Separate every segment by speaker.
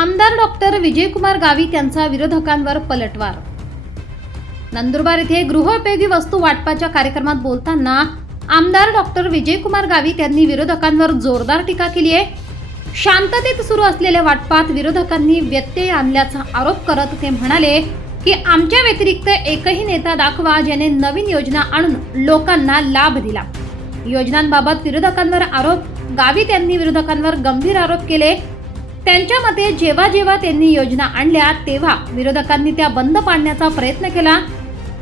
Speaker 1: आमदार डॉक्टर विजयकुमार गावित यांचा विरोधकांवर पलटवार. नंदुरबार येथे गृहोपयोगी वस्तू वाटपाच्या कार्यक्रमात बोलताना आमदार डॉक्टर विजयकुमार गावित यांनी विरोधकांवर जोरदार टीका केली आहे. शांततेत सुरू असलेल्या वाटपात विरोधकांनी व्यत्यय आणल्याचा आरोप करत ते म्हणाले की आमच्या व्यतिरिक्त एकही नेता दाखवा ज्याने नवीन योजना आणून लोकांना लाभ दिला. योजनांबाबत विरोधकांवर आरोप गावित यांनी विरोधकांवर गंभीर आरोप केले. त्यांच्या मते जेव्हा जेव्हा त्यांनी योजना आणल्या तेव्हा विरोधकांनी त्या बंद पाडण्याचा प्रयत्न केला.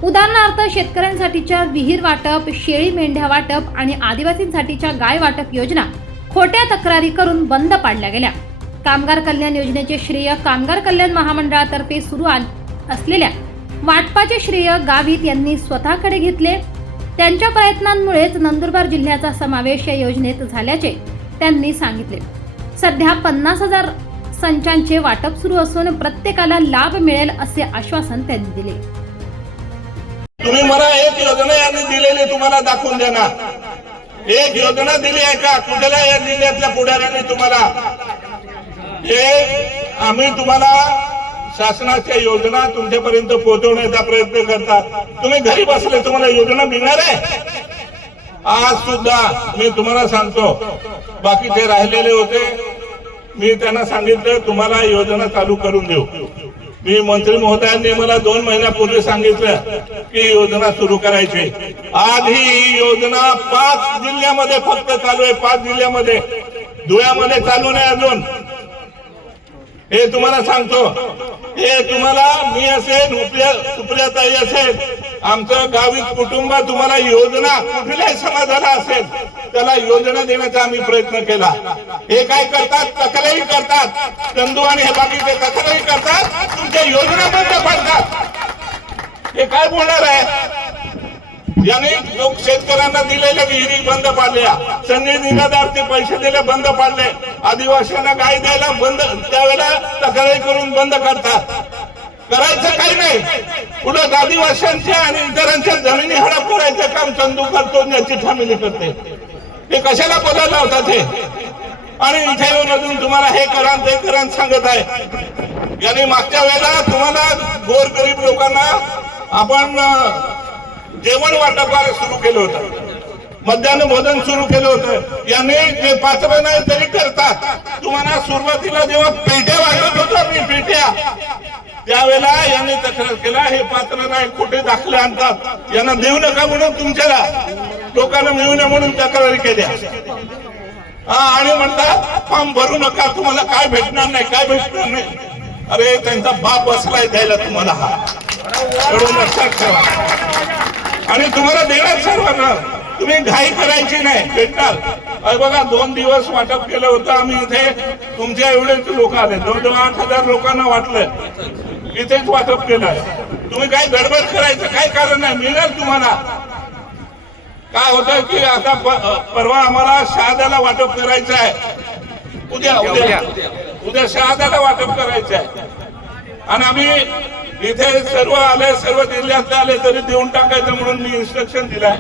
Speaker 1: उदाहरणार्थ शेतकऱ्यांसाठीच्या विहीर वाटप शेळी मेंढ्या वाटप आणि आदिवासींसाठीच्या गाय वाटप योजना खोट्या तक्रारी करून बंद पाडल्या गेल्या. कामगार कल्याण योजनेचे श्रेय कामगार कल्याण महामंडळातर्फे सुरू असलेल्या वाटपाचे श्रेय गावित यांनी स्वतःकडे घेतले. त्यांच्या प्रयत्नांमुळेच नंदुरबार जिल्ह्याचा समावेश या योजनेत झाल्याचे त्यांनी सांगितले. सध्या पन्नास हजार संचांचे वाटप सुरू असून प्रत्येकाला लाभ मिळेल असे आश्वासन त्यांनी दिले.
Speaker 2: तुम्ही मला एक योजना यांनी दिलेली तुम्हाला दाखवून देणार. एक योजना दिली आहे का? कुठल्या या जिल्ह्यातल्या पुढाऱ्यांनी तुम्हाला? हे आम्ही तुम्हाला शासनाच्या योजना तुमच्यापर्यंत पोहोचवण्याचा प्रयत्न करतात. तुम्ही घरी बसले तुम्हाला योजना मिळणार आहे? आज सुद्धा मी तुम्हाला सांगतो. बाकीचे राहिलेले होते मी त्यांना सांगितलं तुम्हाला योजना चालू करून देऊ. मी मंत्री महोदयांनी मला दोन महिन्यापूर्वी सांगितलं की योजना सुरू करायची. आज ही योजना पाच जिल्ह्यामध्ये फक्त चालू आहे पाच जिल्ह्यामध्ये. धुळ्यामध्ये चालू नाही अजून. हे तुम्हाला सांगतो. हे तुम्हाला मी असेल सुप्रियाताई असेल आमचं गावी कुटुंब तुम्हाला योजना कुठल्याही समाजाला असेल. त्याला योजना देण्याचा आम्ही प्रयत्न केला. हे काय करतात? तक्रारी करतात. चंदू आणि हे बाकीचे तक्रारी करतात तुमच्या योजना बंद पडतात हे काय बोलणार आहे? याने लोक शेतकऱ्यांना दिलेल्या विहिरी बंद पाडल्या. संजय निराधारचे पैसे दिले बंद पाडले. आदिवासींना गाय द्यायला बंद त्यावेळेला तक्रारी करून बंद करतात. करायचं काही नाही. पुढे आदिवासींच्या आणि इतरांच्या जमिनी हडप करायचं काम चंदू करतो याची फॅमिली करते. ते कशाला बोलायला होतात हे? आणि इथे येऊन अजून तुम्हाला हे करा ते करा सांगत आहे. याने मागच्या वेळेला तुम्हाला गोरगरीब लोकांना आपण जेवण वाटप सुरू केलं होतं. मध्यान्ह भोजन सुरू केलं होतं. याने जे पात्र नाही तरी करतात. तुम्हाला सुरुवातीला जेव्हा पेट्या वाटत होतो मी पेट्या त्यावेळेला यांनी तक्रार केला हे पात्र नाही कुठे दाखले आणतात. यांना देऊ नका म्हणून तुमच्याला लोकांना मिळू नये म्हणून तक्रारी केल्या. हा आणि म्हणतात फॉर्म भरू नका तुम्हाला काय भेटणार नाही काय भेटणार नाही. अरे त्यांचा बाप बसलाय द्यायला तुम्हाला हा. एवढं लक्षात ठेवा. आणि तुम्हाला देणार सर्वांना. तुम्ही घाई करायची नाही भेटणार. अरे बघा दोन दिवस वाटप केलं होतं आम्ही इथे तुमच्या एवढे लोक आले. जवळजवळ आठ हजार लोकांना वाटलं. इथेच वाटप केलं. तुम्ही काही गडबड करायचं काय कारण नाही मिळणार तुम्हाला. काय होतं की आता परवा आम्हाला शहाद्याला वाटप करायचं आहे. उद्या उद्या उद्या. शहाद्याला वाटप करायचं आहे. आणि आम्ही इथे सर्व आले सर्व जिल्ह्यातले आले तरी देऊन टाकायचं म्हणून मी इन्स्ट्रक्शन दिलाय.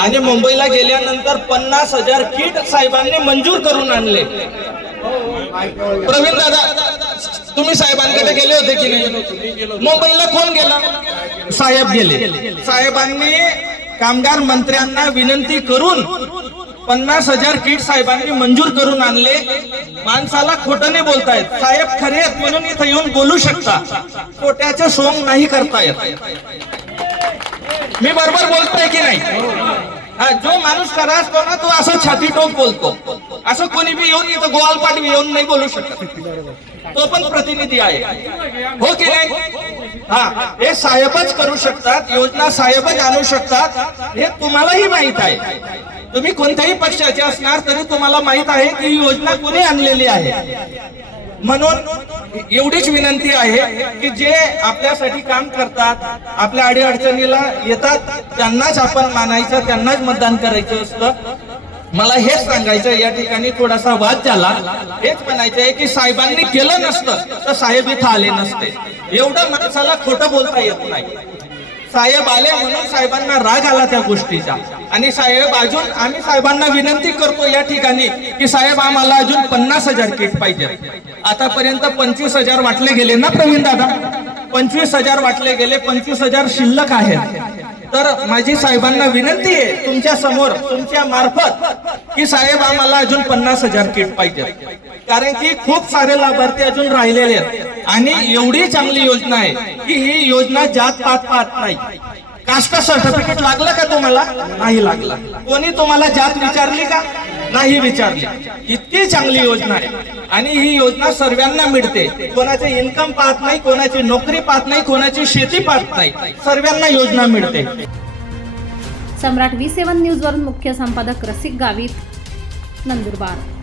Speaker 3: आणि मुंबईला गेल्यानंतर पन्नास हजार किट साहेबांनी मंजूर करून आणले. प्रवीण दादा तुम्ही साहेबांकडे गेले होते की नाही? मुंबईला कोण गेला? साहेब गेले. साहेबांनी कामगार मंत्र्यांना विनंती करून पन्नास हजार किट साहेबांनी मंजूर करून आणले. माणसाला खोटं नाही बोलतायत. साहेब खरे आहेत म्हणून इथं येऊन बोलू शकता. खोट्याचं सोंग नाही करतायत. मी बरोबर बोलतोय की नाही? जो माणूस खरा असतो ना तो असं छाती टोक बोलतो. असं कोणी बी येऊन इथं गोवालपाट बी येऊन नाही बोलू शकत. तो पण प्रतिनिधी आहे. हो की नाही? हा हे साहेबच करू शकतात योजना साहेबच आणू शकतात हे तुम्हालाही माहीत आहे. तुम्ही कोणत्याही पक्षाचे असणार तरी तुम्हाला माहीत आहे की ही योजना कोणी आणलेली आहे? म्हणून एवढीच विनंती आहे की जे आपल्यासाठी काम करतात आपल्या अडीअडचणीला येतात त्यांनाच आपण मानायचं त्यांनाच मतदान करायचं असतं. मला हेच सांगायचं या ठिकाणी थोडासा वाद झाला. हेच म्हणायचं आहे की साहेबांनी केलं नसतं तर साहेब इथं आले नसते. एवढं माणसाला खोटं बोलता येत नाही. साहेब आले म्हणून साहेबांना राग आला त्या गोष्टीचा. आणि साहेब अजून आम्ही साहेबांना विनंती करतो या ठिकाणी की साहेब आम्हाला अजून पन्नास हजार किट पाहिजे आतापर्यंत पंचवीस हजार वाटले गेले ना प्रवीण दादा? पंचवीस हजार वाटले गेले पंचवीस हजार शिल्लक आहेत. तर माझी साहेबांना विनंती आहे तुमच्यासमोर तुमच्या मार्फत की साहेब आम्हाला अजून पन्नास हजार किट पाहिजे कारण की खूप सारे लाभार्थी अजून राहिलेले आहेत. आणि एवढी चांगली योजना आहे की ही योजना जात पात पाहत नाही. कास्ट सर्टिफिकेट लागलं का तुम्हाला? नाही लागला. कोणी तुम्हाला जात विचारली का? नाही विचारली. इतकी चांगली योजना आहे. आणि ही योजना सर्वांना मिळते. कोणाचे इन्कम पाहत नाही कोणाची नोकरी पाहत नाही कोणाची शेती पाहत नाही. सर्वांना योजना मिळते.
Speaker 1: सम्राट वी सेवन न्यूजवरून मुख्य संपादक रसिक गावित नंदुरबार.